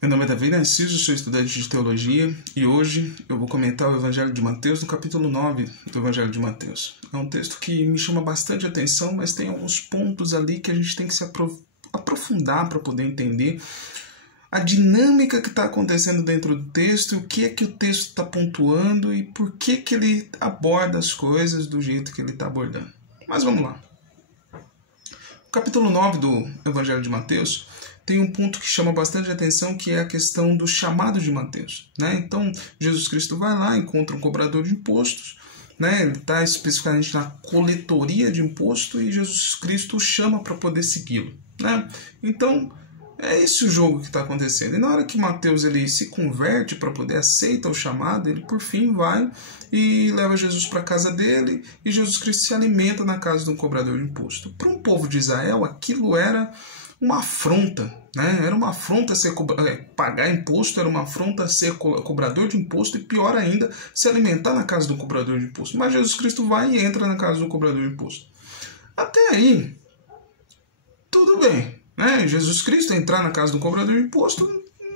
Meu nome é Davi Narciso, sou estudante de teologia e hoje eu vou comentar o Evangelho de Mateus no capítulo 9 do Evangelho de Mateus. É um texto que me chama bastante atenção, mas tem alguns pontos ali que a gente tem que se aprofundar para poder entender a dinâmica que está acontecendo dentro do texto, o que é que o texto está pontuando e por que que ele aborda as coisas do jeito que ele está abordando. Mas vamos lá. O capítulo 9 do Evangelho de Mateus tem um ponto que chama bastante atenção, que é a questão do chamado de Mateus, né? Então, Jesus Cristo vai lá, encontra um cobrador de impostos, né? Ele está especificamente na coletoria de imposto e Jesus Cristo o chama para poder segui-lo, né? Então, é esse o jogo que está acontecendo. E na hora que Mateus ele se converte para poder aceitar o chamado, ele por fim vai e leva Jesus para a casa dele e Jesus Cristo se alimenta na casa de um cobrador de imposto. Para um povo de Israel, aquilo era uma afronta, né? Era uma afronta pagar imposto, era uma afronta ser cobrador de imposto e pior ainda, se alimentar na casa do cobrador de imposto. Mas Jesus Cristo vai e entra na casa do cobrador de imposto. Até aí, tudo bem, né? Jesus Cristo entrar na casa do cobrador de imposto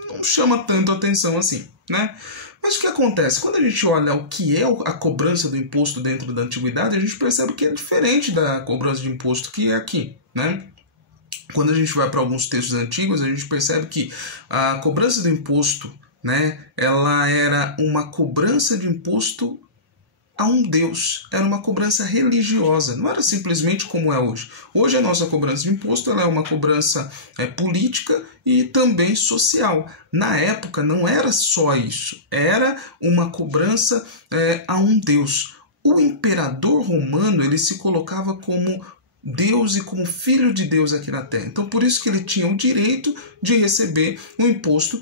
não chama tanto atenção assim, né? Mas o que acontece? Quando a gente olha o que é a cobrança do imposto dentro da antiguidade, a gente percebe que é diferente da cobrança de imposto que é aqui, né? Quando a gente vai para alguns textos antigos, a gente percebe que a cobrança do imposto, né, ela era uma cobrança de imposto a um Deus, era uma cobrança religiosa, não era simplesmente como é hoje. Hoje a nossa cobrança de imposto ela é uma cobrança política e também social. Na época não era só isso, era uma cobrança a um Deus. O imperador romano ele se colocava como Deus e como filho de Deus aqui na terra. Então por isso que ele tinha o direito de receber o imposto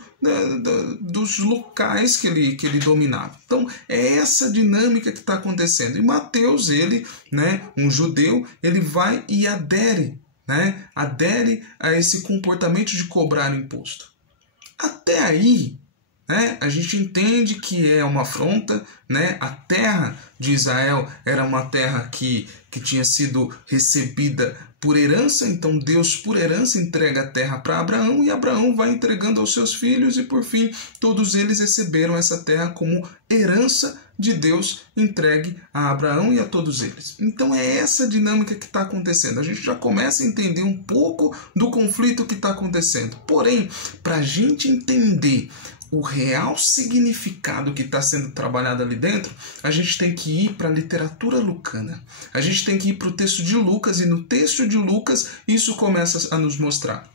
dos locais que ele dominava. Então é essa dinâmica que está acontecendo. E Mateus, ele, né, um judeu, ele vai e adere a esse comportamento de cobrar imposto. Até aí, né, a gente entende que é uma afronta, né? A terra de Israel era uma terra que tinha sido recebida por herança, então Deus por herança entrega a terra para Abraão e Abraão vai entregando aos seus filhos e por fim todos eles receberam essa terra como herança de Deus entregue a Abraão e a todos eles. Então é essa dinâmica que está acontecendo. A gente já começa a entender um pouco do conflito que está acontecendo. Porém, para a gente entender o real significado que está sendo trabalhado ali dentro, a gente tem que ir para a literatura lucana. A gente tem que ir para o texto de Lucas e no texto de Lucas isso começa a nos mostrar.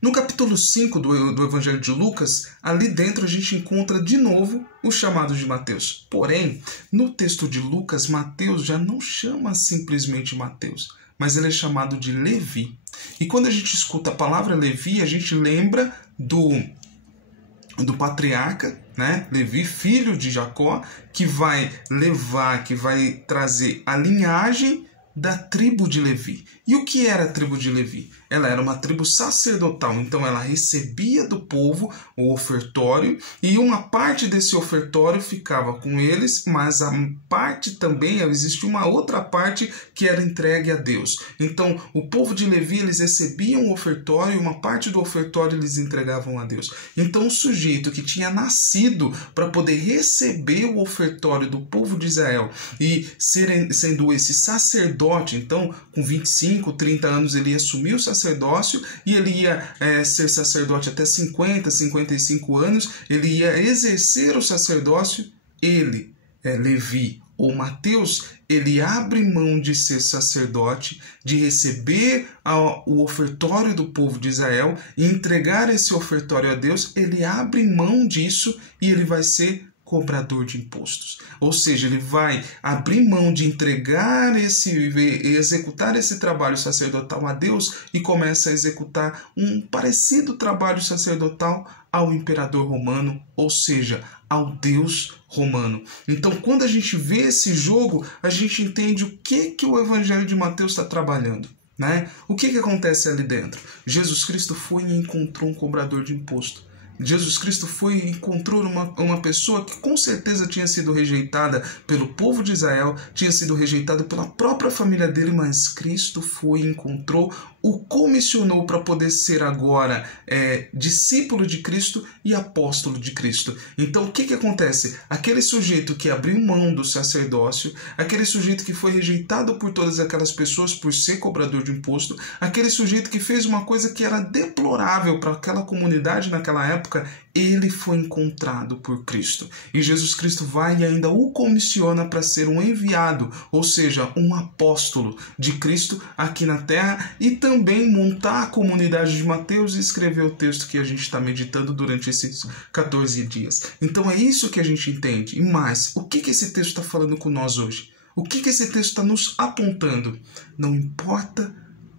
No capítulo 5 do Evangelho de Lucas, ali dentro a gente encontra de novo o chamado de Mateus. Porém, no texto de Lucas, Mateus já não chama simplesmente Mateus, mas ele é chamado de Levi. E quando a gente escuta a palavra Levi, a gente lembra do patriarca, né, Levi, filho de Jacó, que vai trazer a linhagem da tribo de Levi. E o que era a tribo de Levi? Ela era uma tribo sacerdotal, então ela recebia do povo o ofertório e uma parte desse ofertório ficava com eles, mas a parte também, existia uma outra parte que era entregue a Deus. Então o povo de Levi, eles recebiam o ofertório e uma parte do ofertório eles entregavam a Deus. Então o sujeito que tinha nascido para poder receber o ofertório do povo de Israel e sendo esse sacerdote, então com 25, 30 anos ele ia assumir o sacerdócio e ele ia ser sacerdote até 50, 55 anos, ele ia exercer o sacerdócio, ele, Levi ou Mateus, ele abre mão de ser sacerdote, de receber o ofertório do povo de Israel e entregar esse ofertório a Deus, ele abre mão disso e ele vai ser cobrador de impostos. Ou seja, ele vai abrir mão de executar esse trabalho sacerdotal a Deus e começa a executar um parecido trabalho sacerdotal ao imperador romano, ou seja, ao Deus romano. Então, quando a gente vê esse jogo, a gente entende o que o Evangelho de Mateus está trabalhando, né? O que acontece ali dentro? Jesus Cristo foi e encontrou um cobrador de imposto. Jesus Cristo foi e encontrou uma pessoa que com certeza tinha sido rejeitada pelo povo de Israel, tinha sido rejeitada pela própria família dele, mas Cristo foi e encontrou o comissionou para poder ser agora discípulo de Cristo e apóstolo de Cristo. Então o que acontece? Aquele sujeito que abriu mão do sacerdócio, aquele sujeito que foi rejeitado por todas aquelas pessoas por ser cobrador de imposto, aquele sujeito que fez uma coisa que era deplorável para aquela comunidade naquela época, ele foi encontrado por Cristo. E Jesus Cristo vai e ainda o comissiona para ser um enviado, ou seja, um apóstolo de Cristo aqui na terra, e também montar a comunidade de Mateus e escrever o texto que a gente está meditando durante esses 14 dias. Então é isso que a gente entende. E mais, o que esse texto está falando com nós hoje? O que esse texto está nos apontando? Não importa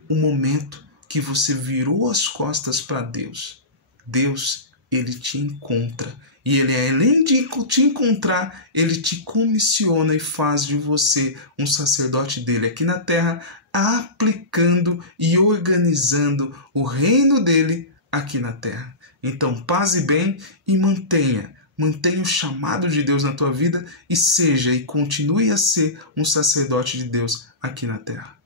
o momento que você virou as costas para Deus, Deus, ele te encontra. E ele, além de te encontrar, ele te comissiona e faz de você um sacerdote dele aqui na terra, aplicando e organizando o reino dele aqui na terra. Então, paz e bem e mantenha o chamado de Deus na tua vida e seja e continue a ser um sacerdote de Deus aqui na terra.